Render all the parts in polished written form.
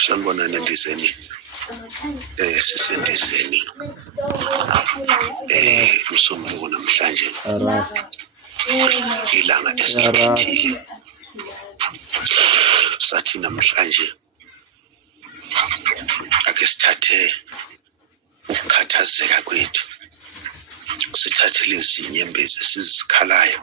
Sanibonani endizeni. Sisendizeni. Umsombuluko namhlanje. Ilanga esikhethile. Sathi namhlanje ake sithathe ukukhathazeka kwethu. Sithathe lezi nyembezi esizikhalayo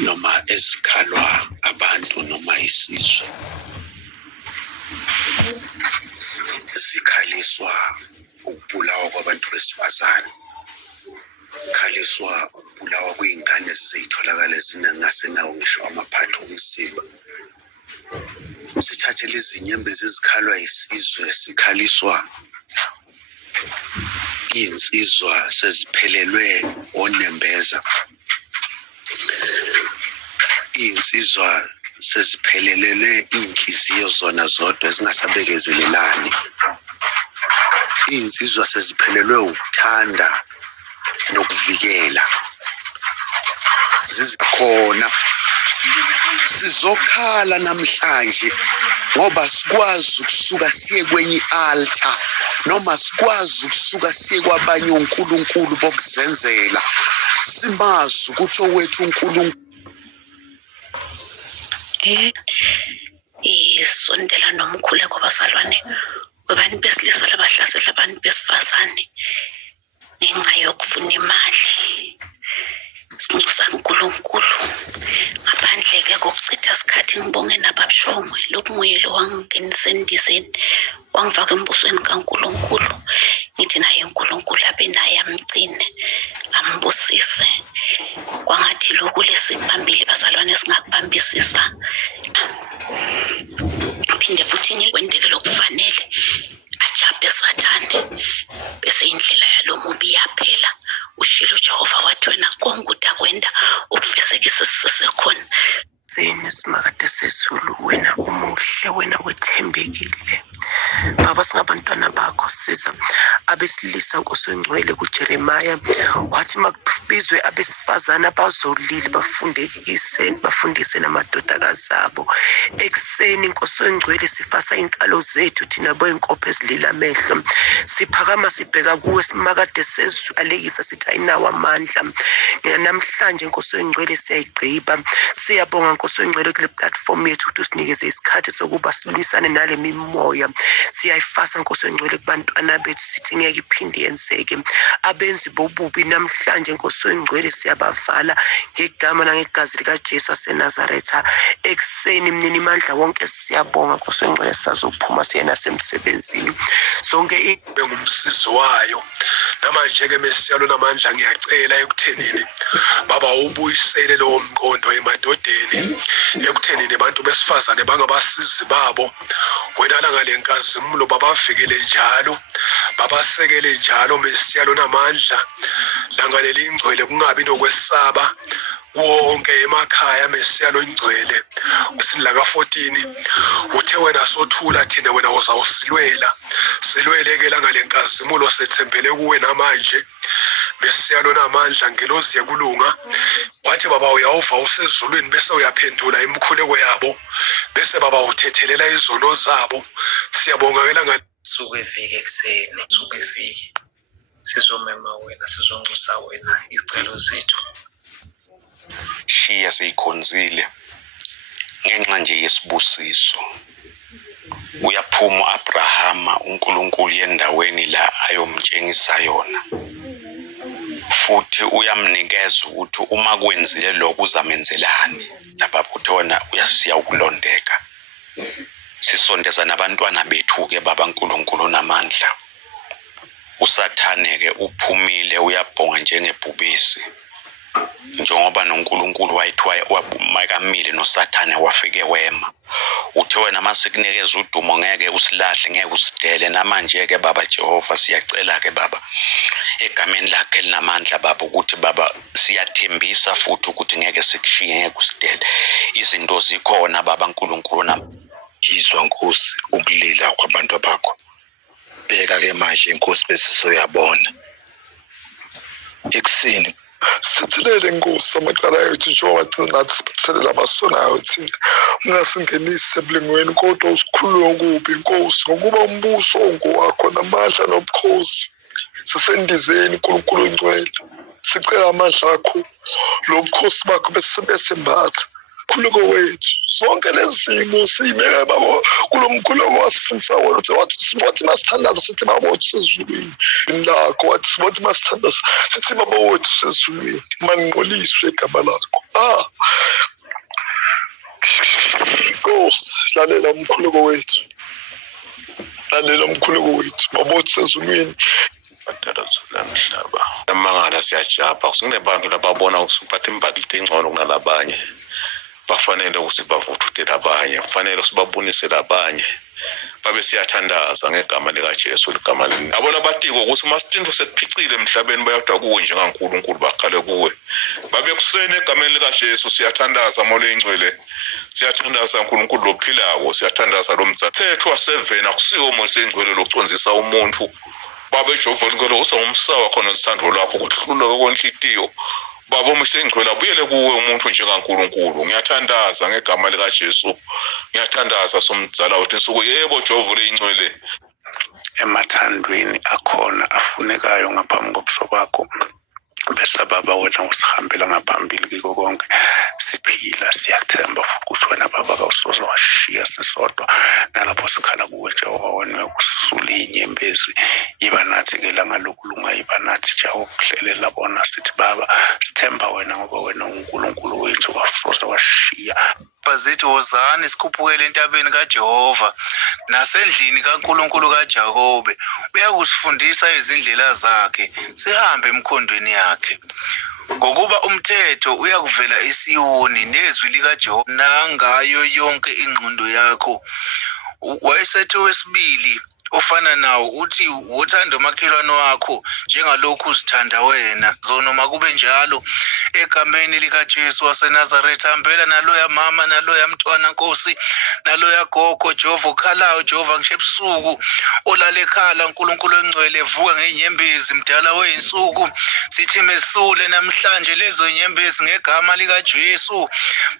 noma ezikhalwa abantu noma isizwe. Zikhaliswa ukubulawa kwabantu besifazane, khaliswa ukubulawa kwezingane ezitholakala zingasenawo ngisho amaphatho omzimba. Sithathe lezi nyembezi ezikhalwa isizwe, sikhaliswa insizwa seziphelelwe onembeza, insizwa seziphelelele inhliziyo zona zodwa ezingasabekezelelani, insizwa seziphelelwe ukuthanda nokuvikela. Zizakhona sizokhala namhlanje ngoba sikwazi ukusuka siye kwenye i-altar noma sikwazi ukusuka siye kwabanye uNkulunkulu bokuzenzela, simazi ukuthi owethu uNkulunkulu isondela nomkhuleko bazalwane webani besilisa labahlasela abantu besifazane ngenxa yokufuna imali. Sinxusa uNkulunkulu ngaphandle-ke kokuchitha isikhathi. Ngibonge nababushongwe lokunguye lo wangingenisa endizeni wangifaka embusweni kaNkulunkulu. Ngithi naye uNkulunkulu abe naye amgcine ambusise. Kwangathi lokhu lesibambile bazalwane singakubambisisa. Phinde futhi ngikwendeke lokufanele ajabe Sathane bese indlela yalomubi yaphela. Ushilo Jehova wathi wena konke udakwenda ukufesekisa sisesekhona. Zeni simakade sezulu, wena umuhle, wena wethembekile. Baba, singabantwana bakho, siza abesilisa Nkosi engcwele kuJeremiah wathi makubizwe abesifazane abazolile bafundise namadodakazi abo. Ekuseni Nkosi engcwele sifasa inkalo zethu thina boyinkopho ezilila amehlo, siphakama sibheka kuwe simakade sezulu alekisa sithi ayinawo amandla. Namhlanje Nkosi engcwele siyayigqiba, siyabonga Nkosi engcwele kule platform yethu ukuthi usinikeze isikhathi sokuba silwisane nale mimoya. Siyayifasa Nkosi engcwele kubantwana bethu sithi ngeke iphinde yenzeke. Abenzi bobubi namhlanje Nkosi engcwele siyabavala ngegama nangegazi likaJesu waseNazaretha. Ekuseni mnini mandla wonke siyabonga Nkosi engcwele sazophuma siye nasemsebenzini. Zonke ibe ngumsizi wayo. Namanje-ke Mesiyalo namandla ngiyacela ekuthenini Baba ubuyisele lo mqondo emadodeni, ekuthenini abantu besifazane bangabasizi babo. Wena langalenkazimulo babavikele njalo, babasekele njalo Mesiyalo namandla. Langaleli ingcwele kungabi nokwesaba wonke emakhaya Mesiyalo ingcwele. Usilaka 14 uthe wena sothula thina wena uzawusilwela. Silwele-ke langalenkazimulo sethembele kuwe namanje Mesiyalo namandla. Ngelozi yekulunga wathi Baba uyawuva usezulwini bese uyaphendula imikhuleko yabo, bese Baba uthethelela izono zabo. Siyabonga-ke langasuku iviki ekuseni, suku iviki sizomema wena, sizonxusa wena izicelo zethu. Shiya siyikhonzile ngenxa nje yesibusiso. Uyaphuma uAbrahama uNkulunkulu yendaweni la ayomtshengisa yona, futhi uyamnikeza ukuthi uma kwenzile lokhu uzamenzelani. Lapha futhi wona uyasiya ukulondeka. Sisondeza nabantwana bethu-ke Baba uNkulunkulu namandla. USathane-ke uphumile uyabhonga njengebhubesi, njengoba noNkulunkulu wayithiwa makamile noSathane wafike wema. Uthe wena masikunikeza udumo ngeke usilahle, ngeke usidele. Namanje-ke Baba Jehova siyacela-ke Baba egameni lakhe linamandla Baba ukuthi Baba siyathembisa futhi ukuthi ngeke sikushiye, ngeke usidele. Izinto zikhona Baba uNkulunkulu yizwa Nkosi ukulila kwabantu bakho. Bheka-ke manje Nkosi bese soyabona. Ekuseni Sithelele Nkosi amaqala ethu njengoba nathi sithelela abasonayo thina. Ungasingenisi ebulengweni kodwa usikhulule okubi Nkosi, ngokuba umbuso ongowakho namandla nobukhosi. Sisendizeni uNkulunkulu ongcwele. Sicela amandla akho lobukhosi bakho besembatha umkhuluko wethu. Zonke lezi zimo siyibeke babo kulo mkhuluko wasifundisa wona wathi sibothi masithandaza sithi baba wethu sezulwini lakho, wathi sibothi masithandaza sithi baba wethu sezulwini, manqoliswe igama lakho. Nkosi, lalela umkhuluko wethu, lalela umkhuluko wethu, baba wethu sezulwini. Mhlaba amangala siyajapha kunebantu lababona ukusuphatha imbali engcono kunalabanye, bafanele ukuthi bavuthutele abanye, kufanele sibabonise labanye babe siyathandaza ngegama likaJesu ligama lini. Abona batiko ukuthi masithinto sekuphicile emhlabeni bayodwa kuwe njengaNkulunkulu bakhale kuwe. Babe kusene egameni likaJesu siyathandaza moya engcwele. Siyathandaza uNkulunkulu lophilayo, siyathandaza lo mthetho wasevena kusiwo moya engcwele lokuconzisa umuntu. Baba Jehova ngicela usawumsawa khona isandlo lakho ukuhluleka konhlitiyo. Baba umsengcwele abuyele kuwe umuntu njengaNkulunkulu. Ngiyathandaza ngegama likaJesu. Ngiyathandaza somdzala uthi insuku yebo Jehova leyingcwele emathandweni akhona afunekayo ngaphambi kobuso bakho. Bese baba wena usihambela ngaphambili kiko konke. Siphila siyathemba futhi ukuthi wena baba kawusoze washiya sisodwa. Nalapho sikhala kuwe Jehova wena ukusula inyembezi iba nathi ke langa lokulunga iba nathi Jehova ukuhlelela bona sithi baba sithemba wena ngoba wena uNkulunkulu wethu kawusoze washiya. Bazithi wozani sikhuphukele entabeni kaJehova nasendlini kaNkulunkulu kaJakobe. Uyakusifundisa izindlela zakhe sihambe emkhondweni yakhe. Ngokuba umthetho uyakuvela eSiyoni nezwi likaJehova nangayo yonke ingqondo yakho. Wayesethi wesibili ofana nawo uthi uthanda umakhelwane wakho njengalokhu uzithanda wena. Zonoma kube njalo egameni likaJesu waseNazaretha hambela naloya mama naloya mntwana Nkosi naloya gogo Jehova ukhalayo Jehova ngisho ebusuku olale ekhala uNkulunkulu engcwele vuka ngenyembezi mdala weinsuku. Sithi mesule namhlanje lezo nyembezi ngegama likaJesu.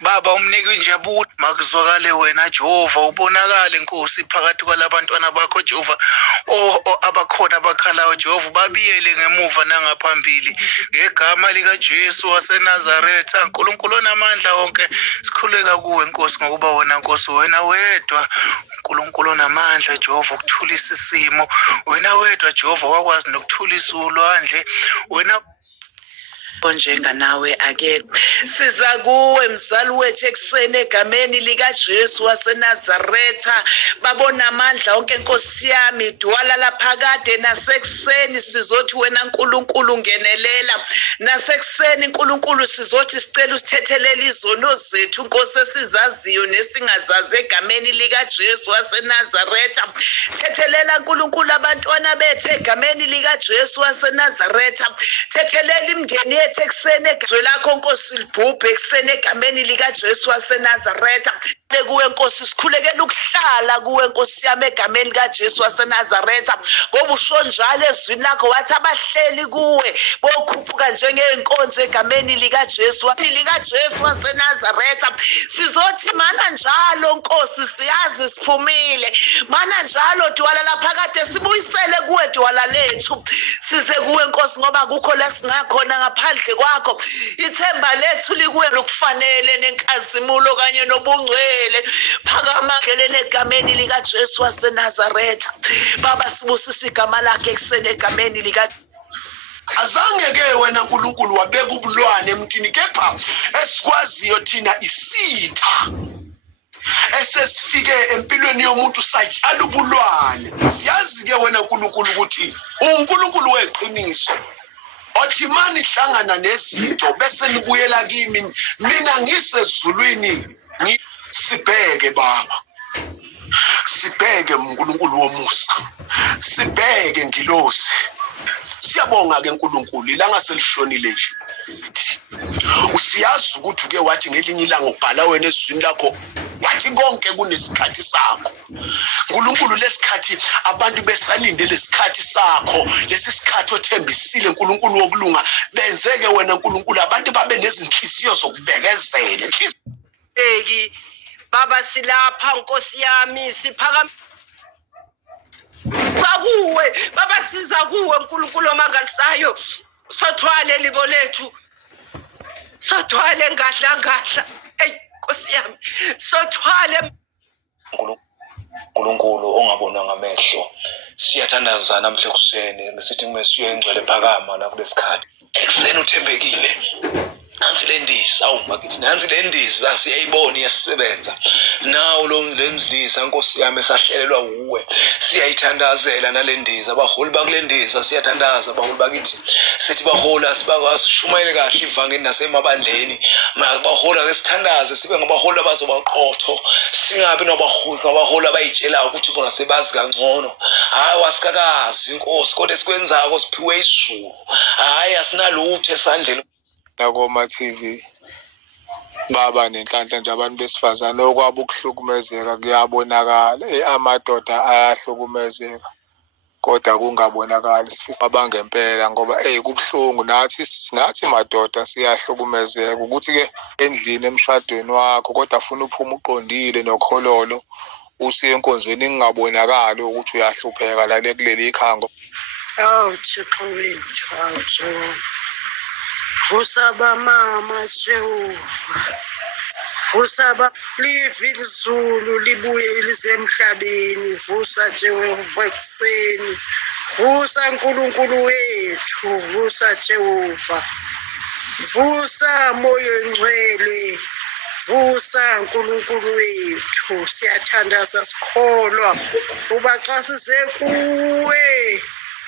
Baba umnike injabulo makuzwakale wena Jehova, ubonakale Nkosi phakathi kwalabantwana bakho Jehova abakhona abakhalayo Jehova, babiyele ngemuva nangaphambili ngegama likaJesu waseNazaretha. uNkulunkulu onamandla wonke sikhuleka kuwe Nkosi ngokuba wena Nkosi wena wedwa uNkulunkulu onamandla Jehova ukuthulisa isimo. Wena wedwa Jehova wakwazi nokuthulisa ulwandle. Wena onjenga nawe akekho. Siza kuwe mzali wethu ekuseni egameni likaJesu waseNazaretha. Babona amandla onke Nkosi yami, dwala laphakade nasekuseni sizothi wena Nkulunkulu ngenelela. Nasekuseni Nkulunkulu sizothi sicela usithethelele izono zethu Nkosi esizaziyo nesingazazi egameni likaJesu waseNazaretha. Thethelela Nkulunkulu abantwana bethu egameni likaJesu waseNazaretha. Thethelela imndeni ekuseni egazwe lakho Nkosi libhubhe ekuseni egameni likaJesu waseNazaretha. Kuwe Nkosi sikhulekela ukuhlala kuwe Nkosi yami egameni likaJesu waseNazaretha. Ngoba usho njalo ezwini lakho wathi abahleli kuwe bokhuphuka njengeenkonzo egameni likaJesu waseNazaretha. Sizothi mana njalo Nkosi siyazi siphumile, mana njalo dwala laphakade sibuyisele kuwe dwala lethu. Size kuwe Nkosi ngoba akukho la singakhona ngaphandle kwakho. Ithemba lethu likuwe lokufanele nenkazimulo kanye nobungcwele. Phakama ngelele egameni likaJesu waseNazaretha. Baba sibusisa igama lakhe ekuseni egameni lika azange ke wena uNkulunkulu wabeka ubulwane emntwini, kepha esikwaziyo thina isitha esesifike empilweni yomuntu satshala ubulwane. Siyazi ke wena uNkulunkulu ukuthi uNkulunkulu weqiniso. Othi mani hlangana nezinto bese nibuyela kimi, mina ngisezulwini. Sibheke Baba, sibheke uNkulunkulu womusa, sibheke ngilosi. Siyabonga ke uNkulunkulu ilanga selishonile nje. Usiyazi ukuthi uke wathi ngelinye ilanga ubhala wena ezwini lakho wathi konke kunesikhathi sakho. Nkulunkulu lesikhathi abantu besalinde lesikhathi sakho, lesi sikhathi othembisile Nkulunkulu wokulunga, benzeke wena Nkulunkulu abantu babe nezinhliziyo zokubekezela. Eki baba silapha Nkosi yami siphakama kuwe baba siza kuwe Nkulunkulu omangalisayo, sothwale libo lethu, sothwale ngahla ey Nkosi yami, sothwale Nkulunkulu ongabonwa ngamehlo. Siyathandaza namhla ekuseni ngisithi kumesiyo ingcwele phakama la kulesikhathi ekuseni uthembekile. Nansi lendiza awumakithi nansi lendiza siyayibona iyasisebenza nawo lo lemzilisa Nkosi yami esahlelelwa uwe. Siyayithandazela nalendiza abaholi bakulendiza, siyathandaza abaholi bakithi. Sithi bahola sibakasishumayele kahle ivangeli nasemabandleni, mabahola ke sithandaze sibe ngabaholi abazobaqotho, singabi nabaholi abayitshelayo ukuthi bona sebazi kangcono. Hayi wasikakazi Inkosi kodwa esikwenzako siphiwe izulu. Hayi asinalutho esandleni nakoma TV baba nenhlanhla nje abantu besifazane okwabo ukuhlukumezeka kuyabonakala. Amadoda ayahlukumezeka kodwa kungabonakali sifisa abangempela ngoba kubuhlungu nathi madoda siyahlukumezeka ukuthi ke endlini emshadweni wakho kodwa afuna uphuma uqondile nokhololo usiye enkonzweni ingabonakali ukuthi uyahlupheka la kuleli ikhango. Thixo wethu, Vusaba mama Jehova, vusaba livi izulu libuye lisemhlabeni, vusa Jehova ekuseni, vusa Nkulunkulu wethu, vusa Jehova, vusa moyo ngcwele, vusa Nkulunkulu wethu. Siyathandaza sikholwa uba xa sisekuwe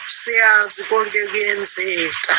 siyazi konke kuyenzeka.